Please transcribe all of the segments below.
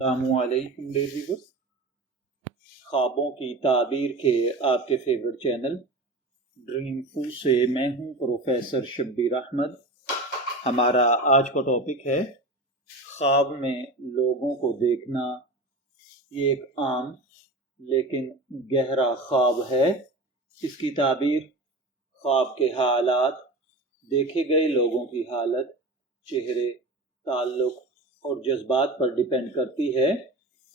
السلام علیکم ڈیئر، خوابوں کی تعبیر کے آپ کے فیورٹ چینل ڈریم فل سے میں ہوں پروفیسر شبیر احمد۔ ہمارا آج کا ٹاپک ہے خواب میں لوگوں کو دیکھنا۔ یہ ایک عام لیکن گہرا خواب ہے۔ اس کی تعبیر خواب کے حالات، دیکھے گئے لوگوں کی حالت، چہرے، تعلق اور جذبات پر ڈیپینڈ کرتی ہے۔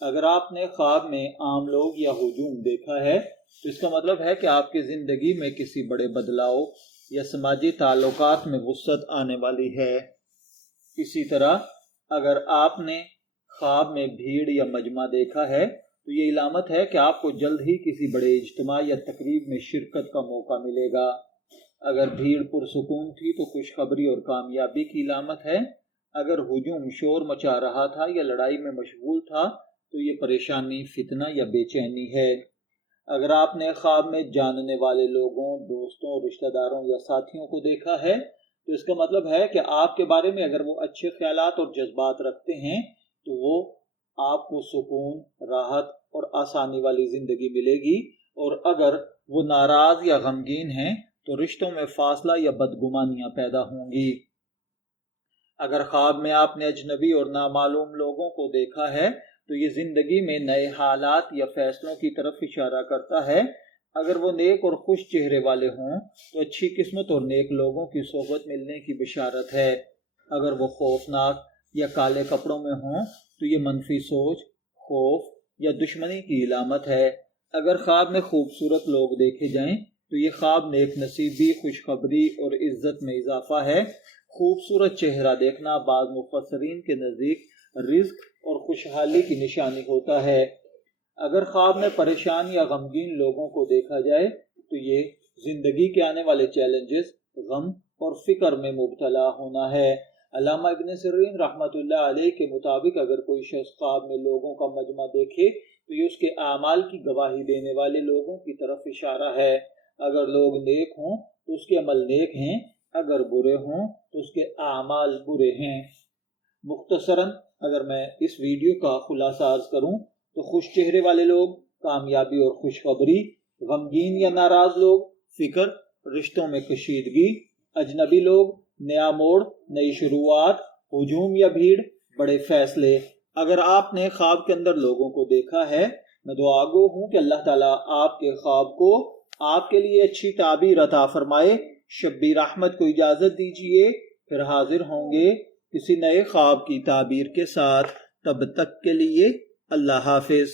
اگر آپ نے خواب میں عام لوگ یا ہجوم دیکھا ہے تو اس کا مطلب ہے کہ آپ کی زندگی میں کسی بڑے بدلاؤ یا سماجی تعلقات میں وسعت آنے والی ہے۔ اسی طرح اگر آپ نے خواب میں بھیڑ یا مجمع دیکھا ہے تو یہ علامت ہے کہ آپ کو جلد ہی کسی بڑے اجتماع یا تقریب میں شرکت کا موقع ملے گا۔ اگر بھیڑ پرسکون تھی تو خوشخبری اور کامیابی کی علامت ہے۔ اگر ہجوم شور مچا رہا تھا یا لڑائی میں مشغول تھا تو یہ پریشانی، فتنہ یا بے چینی ہے۔ اگر آپ نے خواب میں جاننے والے لوگوں، دوستوں، رشتہ داروں یا ساتھیوں کو دیکھا ہے تو اس کا مطلب ہے کہ آپ کے بارے میں اگر وہ اچھے خیالات اور جذبات رکھتے ہیں تو وہ آپ کو سکون، راحت اور آسانی والی زندگی ملے گی، اور اگر وہ ناراض یا غمگین ہیں تو رشتوں میں فاصلہ یا بدگمانیاں پیدا ہوں گی۔ اگر خواب میں آپ نے اجنبی اور نامعلوم لوگوں کو دیکھا ہے تو یہ زندگی میں نئے حالات یا فیصلوں کی طرف اشارہ کرتا ہے۔ اگر وہ نیک اور خوش چہرے والے ہوں تو اچھی قسمت اور نیک لوگوں کی صحبت ملنے کی بشارت ہے۔ اگر وہ خوفناک یا کالے کپڑوں میں ہوں تو یہ منفی سوچ، خوف یا دشمنی کی علامت ہے۔ اگر خواب میں خوبصورت لوگ دیکھے جائیں تو یہ خواب نیک نصیبی، خوشخبری اور عزت میں اضافہ ہے۔ خوبصورت چہرہ دیکھنا بعض مفسرین کے نزدیک رزق اور خوشحالی کی نشانی ہوتا ہے۔ اگر خواب میں پریشان یا غمگین لوگوں کو دیکھا جائے تو یہ زندگی کے آنے والے چیلنجز، غم اور فکر میں مبتلا ہونا ہے۔ علامہ ابن سیرین رحمۃ اللہ علیہ کے مطابق اگر کوئی شخص خواب میں لوگوں کا مجمع دیکھے تو یہ اس کے اعمال کی گواہی دینے والے لوگوں کی طرف اشارہ ہے۔ اگر لوگ نیک ہوں تو اس کے عمل نیک ہیں، اگر برے ہوں تو اس کے اعمال برے ہیں۔ مختصراً اگر میں اس ویڈیو کا خلاصہ عرض کروں تو خوش چہرے والے لوگ کامیابی اور خوشخبری، غمگین یا ناراض لوگ فکر، رشتوں میں کشیدگی، اجنبی لوگ نیا موڑ، نئی شروعات، ہجوم یا بھیڑ، بڑے فیصلے۔ اگر آپ نے خواب کے اندر لوگوں کو دیکھا ہے، میں دعا گو ہوں کہ اللہ تعالیٰ آپ کے خواب کو آپ کے لیے اچھی تعبیر عطا فرمائے۔ شبیر احمد کو اجازت دیجیے، پھر حاضر ہوں گے کسی نئے خواب کی تعبیر کے ساتھ۔ تب تک کے لیے اللہ حافظ۔